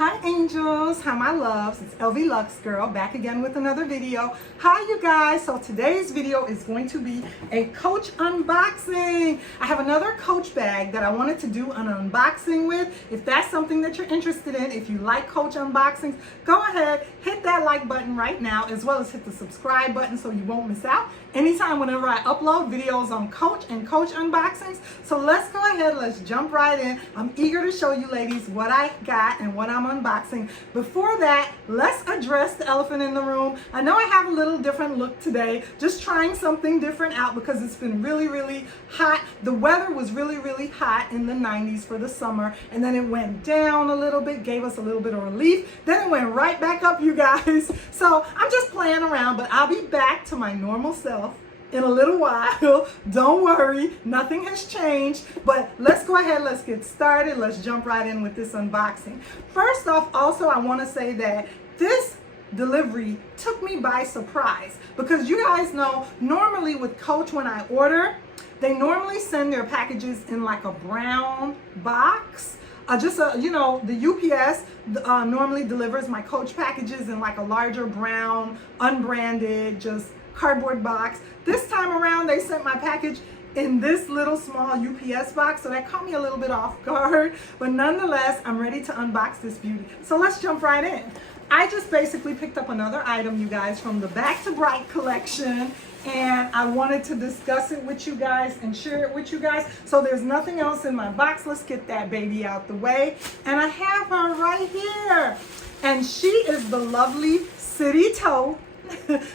Hi angels, hi my loves, it's lvluxegirl back again with another video. Hi you guys, so today's video is going to be a Coach unboxing. I have another Coach bag that I wanted to do an unboxing with. If that's something that you're interested in, if you like Coach unboxings, go ahead, hit that like button right now, as well as hit the subscribe button so you won't miss out anytime whenever I upload videos on Coach and Coach unboxings. So let's go ahead, let's jump right in. I'm eager to show you ladies what I got and what I'm unboxing. Before that, let's address the elephant in the room. I know I have a little different look today, just trying something different out because it's been really hot. The weather was really hot in the 90s for the summer, and then it went down a little bit, gave us a little bit of relief, then it went right back up, you guys. So I'm just playing around, but I'll be back to my normal self in a little while. Don't worry, nothing has changed, but let's go ahead, let's get started. Let's jump right in with this unboxing. First off, also I want to say that this delivery took me by surprise because you guys know normally with Coach when I order, they normally send their packages in like a brown box. The UPS normally delivers my Coach packages in like a larger brown, unbranded, just cardboard box. This time around, they sent my package in this little small UPS box, so that caught me a little bit off guard, but nonetheless, I'm ready to unbox this beauty. So let's jump right in. I just basically picked up another item, you guys, from the Back to Bright collection, and I wanted to discuss it with you guys and share it with you guys. So there's nothing else in my box. Let's get that baby out the way. And I have her right here, and she is the lovely City Tote,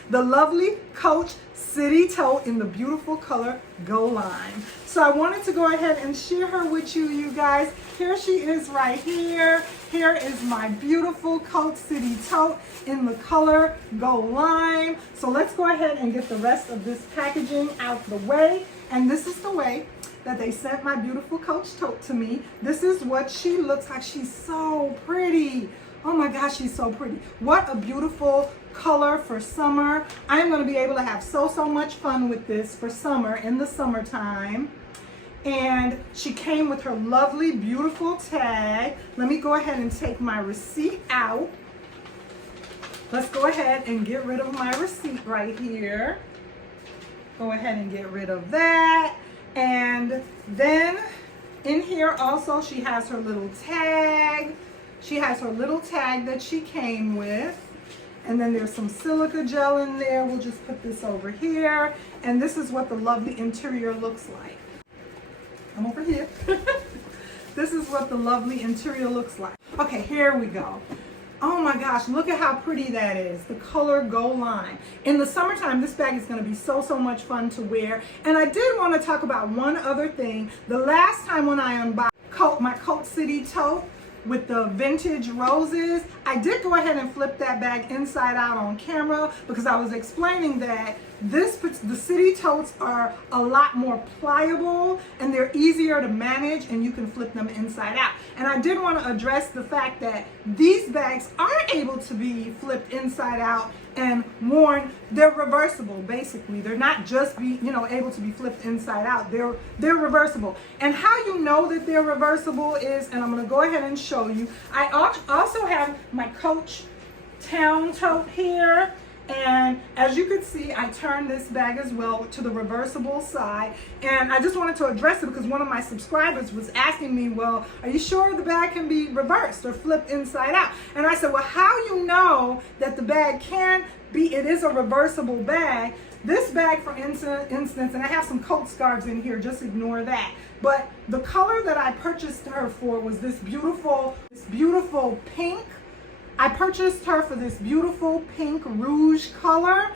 the lovely Coach City Tote in the beautiful color GLO Lime. So I wanted to go ahead and share her with you, you guys. Here she is right here. Here is my beautiful Coach City Tote in the color GLO Lime. So let's go ahead and get the rest of this packaging out the way. And this is the way that they sent my beautiful Coach Tote to me. This is what she looks like. She's so pretty. Oh my gosh, she's so pretty. What a beautiful color for summer. I am going to be able to have so much fun with this for summer, in the summertime. And she came with her lovely, beautiful tag. Let me go ahead and take my receipt out. Let's go ahead and get rid of my receipt right here. Go ahead and get rid of that. And then in here also, she has her little tag. She has her little tag that she came with. And then there's some silica gel in there. We'll just put this over here. And this is what the lovely interior looks like. I'm over here. This is what the lovely interior looks like. Okay, here we go. Oh my gosh, look at how pretty that is. The color GLO Lime. In the summertime, this bag is going to be so much fun to wear. And I did want to talk about one other thing. The last time when I unboxed my Coach City Tote with the vintage roses, I did go ahead and flip that bag inside out on camera because I was explaining that the City Totes are a lot more pliable and they're easier to manage, and you can flip them inside out. And I did want to address the fact that these bags are able to be flipped inside out and worn. They're reversible, basically. They're not just able to be flipped inside out. They're reversible. And how you know that they're reversible is, and I'm going to go ahead and show you. I also have my Coach Town Tote here. And as you can see, I turned this bag as well to the reversible side. And I just wanted to address it because one of my subscribers was asking me, well, are you sure the bag can be reversed or flipped inside out? And I said, well, how you know that the bag can be, it is a reversible bag. This bag, for instance, and I have some coat scarves in here, just ignore that. But the color that I purchased her for was this beautiful pink. I purchased her for this beautiful pink rouge color,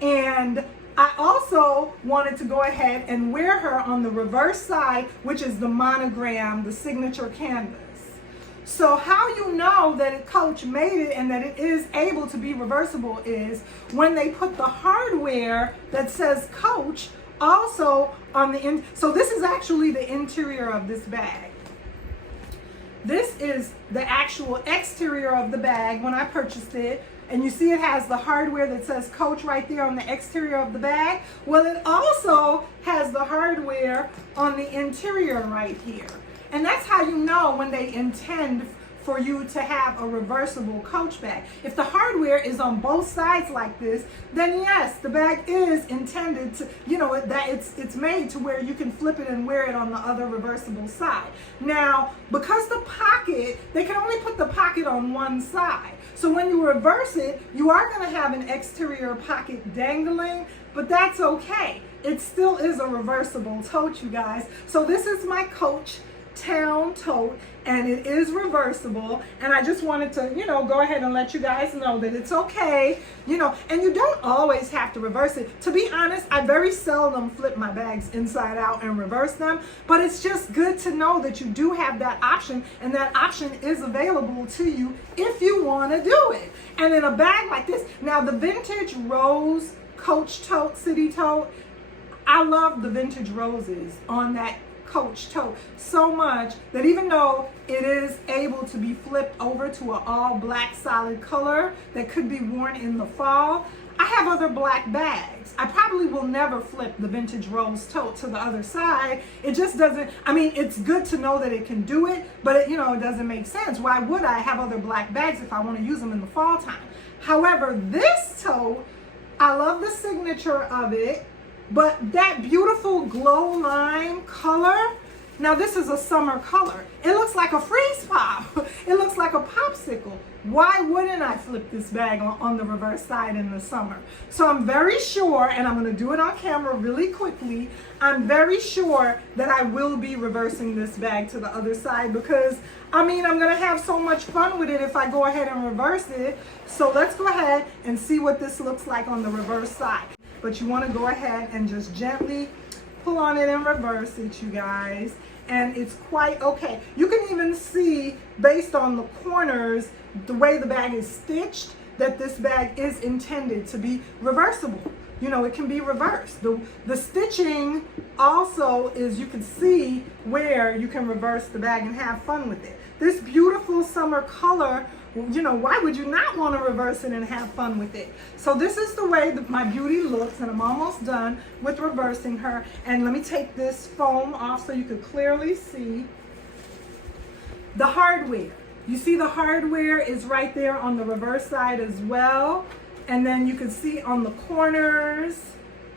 and I also wanted to go ahead and wear her on the reverse side, which is the monogram, the signature canvas. So how you know that Coach made it and that it is able to be reversible is when they put the hardware that says Coach also on the end. So this is actually the interior of this bag. This is the actual exterior of the bag when I purchased it. And you see it has the hardware that says Coach right there on the exterior of the bag. Well, it also has the hardware on the interior right here. And that's how you know when they intend for you to have a reversible Coach bag. If the hardware is on both sides like this, then yes, the bag is intended to, that it's made to where you can flip it and wear it on the other reversible side. Now, because the pocket, they can only put the pocket on one side. So when you reverse it, you are going to have an exterior pocket dangling, but that's okay. It still is a reversible tote, you guys. So this is my Coach Town tote, and it is reversible, and I just wanted to go ahead and let you guys know that it's okay, and you don't always have to reverse it. To be honest, I very seldom flip my bags inside out and reverse them, but it's just good to know that you do have that option, and that option is available to you if you want to do it. And in a bag like this, now the vintage rose Coach tote, city tote, I love the vintage roses on that Coach tote so much that even though it is able to be flipped over to an all black solid color that could be worn in the fall, I have other black bags. I probably will never flip the vintage rose tote to the other side. It just doesn't, it's good to know that it can do it, but it doesn't make sense. Why would I have other black bags if I want to use them in the fall time? However, this tote, I love the signature of it. But that beautiful glow lime color, now this is a summer color. It looks like a freeze pop. It looks like a popsicle. Why wouldn't I flip this bag on the reverse side in the summer? So I'm very sure, and I'm gonna do it on camera really quickly, I'm very sure that I will be reversing this bag to the other side because, I'm gonna have so much fun with it if I go ahead and reverse it. So let's go ahead and see what this looks like on the reverse side. But you want to go ahead and just gently pull on it and reverse it, you guys. And it's quite okay. You can even see, based on the corners, the way the bag is stitched, that this bag is intended to be reversible. It can be reversed. The stitching also is, you can see where you can reverse the bag and have fun with it. This beautiful summer color, why would you not want to reverse it and have fun with it? So this is the way that my beauty looks, and I'm almost done with reversing her. And let me take this foam off so you can clearly see the hardware. You see the hardware is right there on the reverse side as well. And then you can see on the corners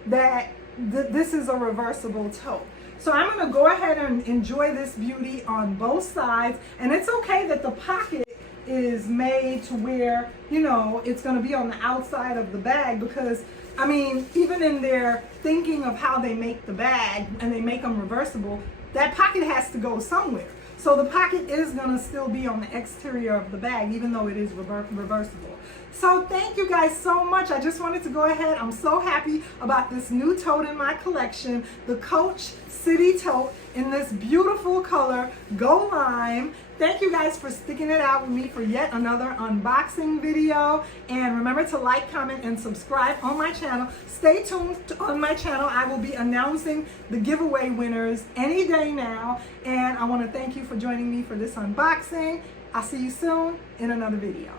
that this is a reversible tote. So I'm going to go ahead and enjoy this beauty on both sides. And it's okay that the pocket is made to where, it's going to be on the outside of the bag because, even in their thinking of how they make the bag and they make them reversible, that pocket has to go somewhere. So the pocket is going to still be on the exterior of the bag, even though it is reversible. So thank you guys so much. I just wanted to go ahead. I'm so happy about this new tote in my collection, the Coach City Tote in this beautiful color, GLO Lime. Thank you guys for sticking it out with me for yet another unboxing video. And remember to like, comment, and subscribe on my channel. Stay tuned on my channel. I will be announcing the giveaway winners any day now. And I want to thank you for joining me for this unboxing. I'll see you soon in another video.